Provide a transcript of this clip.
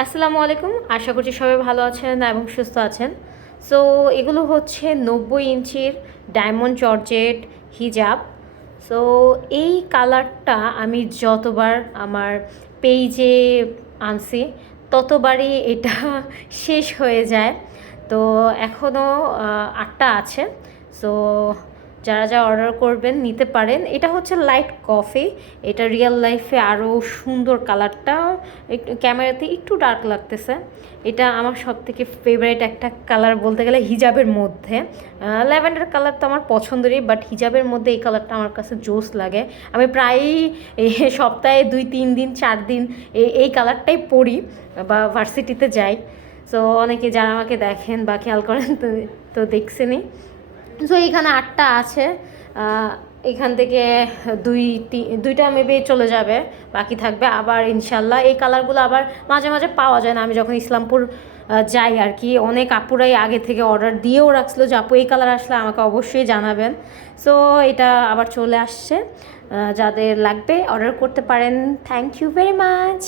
আসসালামু আলাইকুম। আশা করছি সবাই ভালো আছেন এবং সুস্থ আছেন। সো এগুলো হচ্ছে 90 ইঞ্চির ডায়মন্ড জর্জেট হিজাব। সো এই কালারটা আমি যতবার আমার পেজে আনছি ততবারই এটা শেষ হয়ে যায়। তো এখনও 8টা আছে। সো যারা যা অর্ডার করবেন নিতে পারেন। এটা হচ্ছে লাইট কফি। এটা রিয়েল লাইফে আরও সুন্দর, কালারটা একটু ক্যামেরাতে একটু ডার্ক লাগতেছে। এটা আমার সব থেকে ফেভারিট একটা কালার বলতে গেলে হিজাবের মধ্যে। ল্যাভেন্ডার কালার তো আমার পছন্দেরই, বাট হিজাবের মধ্যে এই কালারটা আমার কাছে জোস লাগে। আমি প্রায়ই সপ্তাহে 2-3 দিন 4 দিন এই কালারটাই পরি বা ভার্সিটিতে যাই। সো অনেকে যারা আমাকে দেখেন বা খেয়াল করেন তো দেখছেনই। সো এখানে 8টা আছে। এখান থেকে দুইটা মেবি চলে যাবে, বাকি থাকবে। আবার ইনশাল্লাহ এই কালারগুলো আবার মাঝে মাঝে পাওয়া যায় না। আমি যখন ইসলামপুর যাই আর কি, অনেক আপুরাই আগে থেকে অর্ডার দিয়েও রাখছিলো যে আপু এই কালার আসলে আমাকে অবশ্যই জানাবেন। সো এটা আবার চলে আসছে। যাদের লাগবে অর্ডার করতে পারেন। Thank you very much.